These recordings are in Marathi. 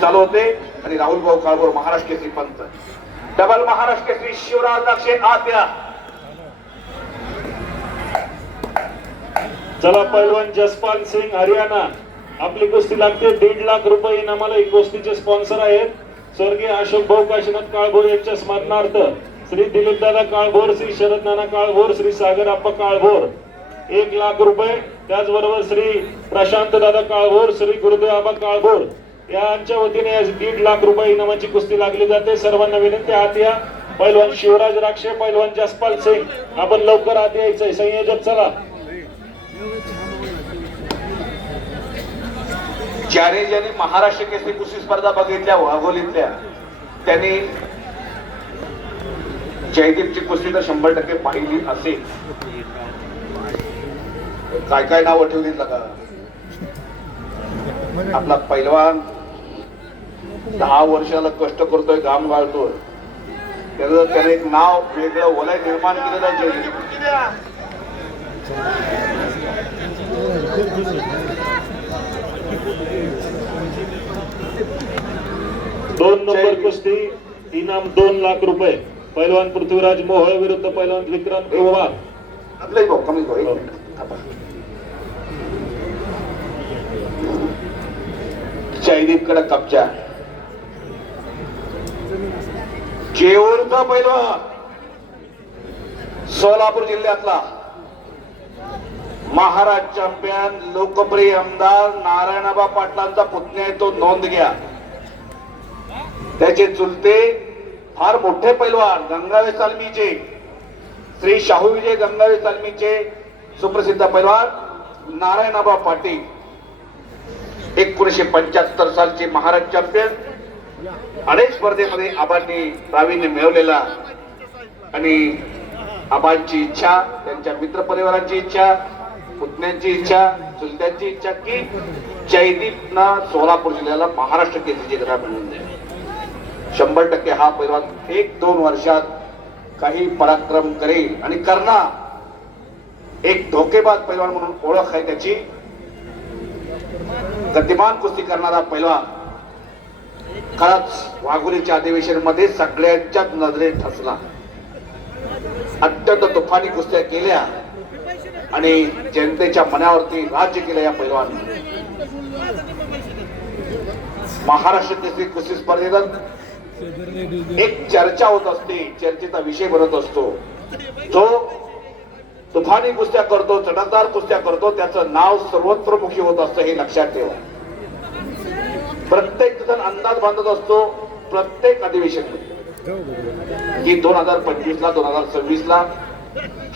चालू होते आणि राहुल भाऊ काळभोर महाराष्ट्र केसरी पंच, डबल महाराष्ट्र केसरी शिवराज दाक्षे आत्या. चला पैलवान जसपाल सिंग हरियाणा आपली कुस्ती लागते. 1.5 लाख रुपये इनामाला ही कुस्तीचे स्पॉन्सर आहेत स्वर्गीय अशोक भाऊ काशीनाथ काळभोर यांच्या स्मरणार्थ श्री दिलीप दादा काळभोर, श्री शरद नाना काळभोर, श्री सागर आप्पा काळभोर 1 लाख रुपये. त्याचबरोबर श्री प्रशांत दादा काळभोर, श्री गुरुदेव आबा काळभोर यांच्या वतीने 1.5 लाख रुपये इनामाची कुस्ती लागली जाते. सर्वांना विनंती आत या. पैलवान शिवराज राक्षे, पैलवान जसपाल सिंग आपण लवकर आत यायचंय. संयोजक चला. ज्याने ज्याने महाराष्ट्र केसरी कुस्ती स्पर्धा बघितल्या वाघोलीतल्या त्यांनी जयदीपची कुस्ती तर 100% पाहिली असेल. काय काय नाव ठेवली का आपला पैलवान 10 वर्षाला कष्ट करतोय, घाम गाळतोय, त्याने एक नाव वेगळं वलय निर्माण केलेलं आहे जयदीप. 2 नंबर कुस्ती इनाम 2 लाख रुपये. पैलवान पृथ्वीराज मोहोळ विरुद्ध पैलवान विक्रम गोवा. आपले भाऊ कमी भाऊ जयदीप कडे कब्जा. जेऊरचा पैलवान सोलापूर जिल्ह्यातला महाराज चॅम्पियन लोकप्रिय आमदार नारायणबा पाटलांचा पुतण्या आहे तो. नोंद घ्या. त्याचे चुलते फार मोठे पैलवान गंगावे तालमीचे श्री शाहू विजय गंगावे तालमीचे सुप्रसिद्ध पैलवान नारायणबा पाटील 1975 सालचे महाराज चॅम्पियन. अनेक स्पर्धेमध्ये आबांनी प्रावीण्य मिळवलेला आणि आबांची इच्छा, त्यांच्या मित्र परिवारांची इच्छा, पुतण्यांची इच्छा, चुलत्यांची इच्छा की जयदीपना सोलापूर जिल्ह्याला महाराष्ट्र केसरी जगरा मिळवून द्या. 100% हा पैलवान 1-2 वर्षात काही पराक्रम करेल आणि करणार. एक धोकेबाज पैलवान म्हणून ओळख आहे त्याची. गतिमान कुस्ती करणारा पैलवान खरंच वाघोलीच्या अधिवेशन मध्ये सगळ्यांच्या नजरेत ठसला. अत्यंत तुफानी कुस्त्या केल्या आणि जनतेच्या मनावरती राज्य केलं या पैलवान. महाराष्ट्र केसरी कुस्ती स्पर्धेत एक चर्चा होत असते, चर्चेचा विषय बनत असतो. जो तुफानी कुस्त्या करतो, चटकदार कुस्त्या करतो, त्याचं नाव सर्वोत्तरमुखी होत असतं हे लक्षात ठेवा. प्रत्येक जण अंदाज बांधत असतो प्रत्येक अधिवेशन मध्ये की 2025 ला 2026 ला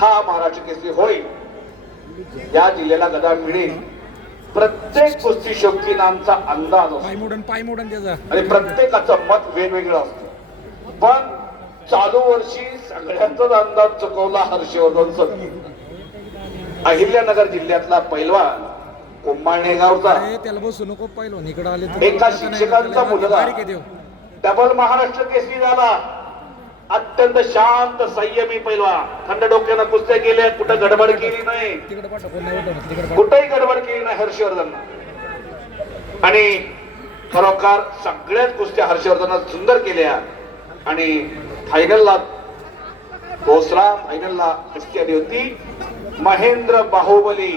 हा महाराष्ट्र केसरी होईल, या जिल्ह्याला गदा मिळेल. प्रत्येक कुस्ती शौकीनांचा अंदाज असतो आणि प्रत्येकाचं मत वेगवेगळं असतं. पण चालू वर्षी सगळ्यांचाच अंदाज चुकवला हर्षवर्धन सर. अहिल्यानगर जिल्ह्यातला पैलवान कोंबाणे गावचा एका शिक्षकांचा मुलगा डबल महाराष्ट्र केसरी झाला. अत्यंत शांत संयमी पैलवान, थंड डोक्यानं कुस्त्या केल्या, कुठं गडबड केली नाही, कुठेही गडबड केली नाही हर्षवर्धन. आणि खरोखर सगळ्याच कुस्त्या हर्षवर्धन सुंदर केल्या आणि फायनलला पोहोचला. फायनलला कुस्ती आली होती महेंद्र बाहुबली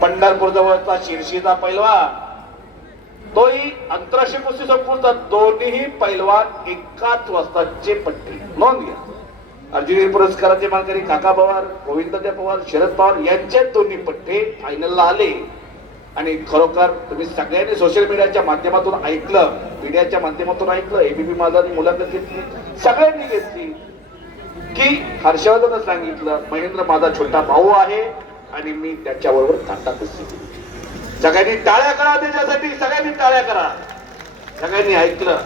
पंढरपूर जवळचा शिरशीचा पैलवान. तोही आंतरराष्ट्रीय कुस्ती संकुलात दोन्ही पैलवान एकाच वस्ताचे पट्टे. नोंद घ्या. अर्जुन पुरस्काराचे मानकरी काका पवार, गोविंददेव पवार, शरद पवार यांचे दोन्ही पट्टे फायनलला आले. आणि खरोखर तुम्ही सगळ्यांनी सोशल मीडियाच्या माध्यमातून ऐकलं, मीडियाच्या माध्यमातून ऐकलं, एबीपी माझानी मुलाखत घेतली, सगळ्यांनी घेतली की हर्षवर्धन सांगितलं महेंद्र माझा छोटा भाऊ आहे आणि मी त्याच्याबरोबर काटा कुस्ती केली. सगळ्यांनी टाळ्या करा त्याच्यासाठी, सगळ्यांनी टाळ्या करा. सगळ्यांनी ऐकलं.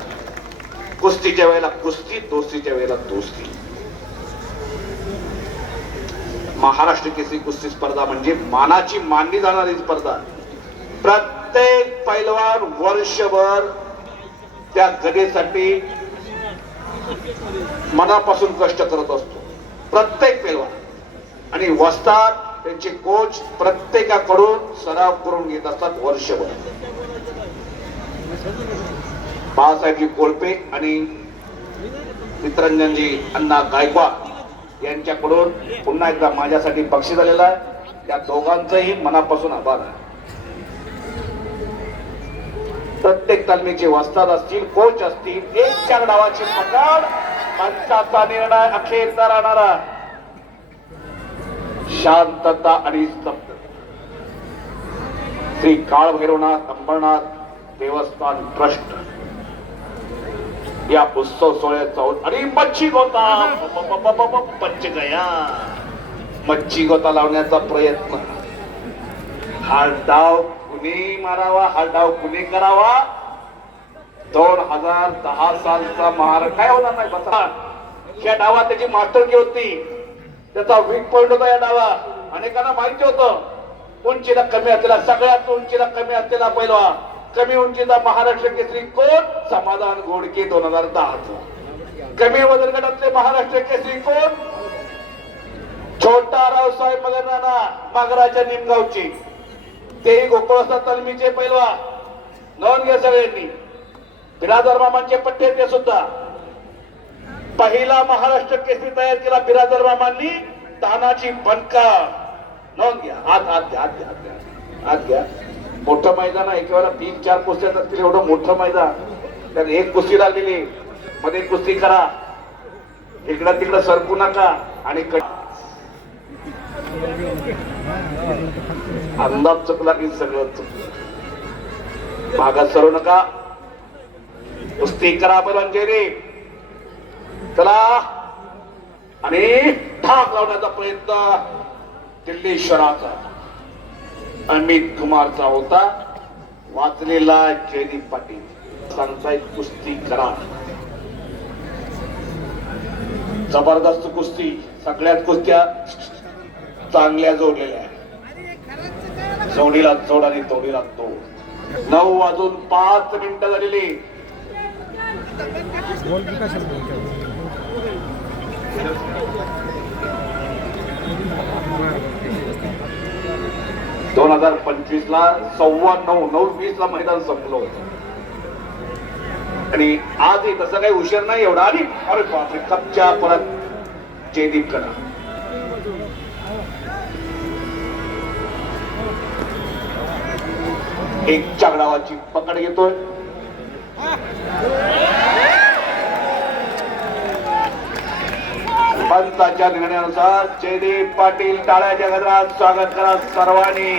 कुस्तीच्या वेळेला कुस्ती, दोस्तीच्या वेळेला दोस्ती. महाराष्ट्र केसरी कुस्ती स्पर्धा म्हणजे मानाची मानली जाणारी स्पर्धा. प्रत्येक पैलवान वर्षभर त्या गदेसाठी मनापासून कष्ट करत असतो. प्रत्येक पैलवान आणि वस्ताद त्यांचे कोच प्रत्येकाकडून सराव करून घेत असतात वर्षभर. बाळासाहेबजी कोळपे आणि चित्रंजनजी अण्णा गायकवाड यांच्याकडून पुन्हा एकदा माझ्यासाठी बक्षीस आलेला आहे. त्या दोघांचंही मनापासून आभार आहे. प्रत्येक तालमीचे वस्ताद असतील, कोच असतील, एक चार डावाची पकड, पंचाचा निर्णय अखेरचा राहणारा, शांतता आणि स्तब्ध. श्री काळभैरवनाथ अंबरनाथ देवस्थान ट्रस्ट या उत्सव सोहळ्याचा आणि मच्छी गोता पंच गया मच्छी गोता लावण्याचा प्रयत्न. हा डाव कुणी मारावा, हा डाव कुणी करावा. 2010 सालचा महाराष्ट्र काय होणार नाही बसा. या डावात त्याची मास्टरकी होती, त्याचा वीक पॉइंट होता या डावा. अनेकांना माहिती होतं उंचीला कमी असलेला, सगळ्यात उंचीला कमी असलेला पैलवान, कमी उंचीचा महाराष्ट्र केसरी कोण? समाधान घोडके 2010. कमी वजन गटातले महाराष्ट्र केसरी कोण? छोटा रावसाहेब मगरनाना मागराच्या निमगावची, तेही गोकुळस्थ तालमीचे पैलवान. नोंद घ्या सगळ्यांनी. बिरादर मामांचे पट्टे ते सुद्धा. पहिला महाराष्ट्र केसरी तयार केला बिरादर मामांनी, तानाची बनका. नोंद घ्या. हात घ्या. मोठं मैदान आहे, एकेवेळेला 3-4 कुस्त्या असतील एवढं मोठं मैदान. त्यात एक कुस्ती लागलेली, मध्ये कुस्ती करा, इकडं तिकडं सरकू नका. आणि अंदाज चुकला की सगळं चुकलं. मागात सरू नका, कुस्ती करा बलंजेरी. चला. आणि ठाक लावण्याचा प्रयत्न दिल्लीश्वराचा अमित कुमारचा होता. वाचलेला जयदीप पाटील. सांगतायत कुस्ती करा. जबरदस्त कुस्ती, सगळ्यात कुस्त्या चांगल्या जोडलेल्या. जोडीला जोड आणि तोडीला तोड. 9:05 झालेली. दोन 2025 ला 9:15 ला मैदान संपलं होतं. आणि आजही तसं काही उशीर नाही एवढा. आणि अरे बापरे, कपच्या परत जयदीप करा. एक चागडावाची पकड घेतोय. पंचाच्या निर्णयानुसार जयदीप पाटील टाळ्याच्या गजरात स्वागत करा सर्वांनी.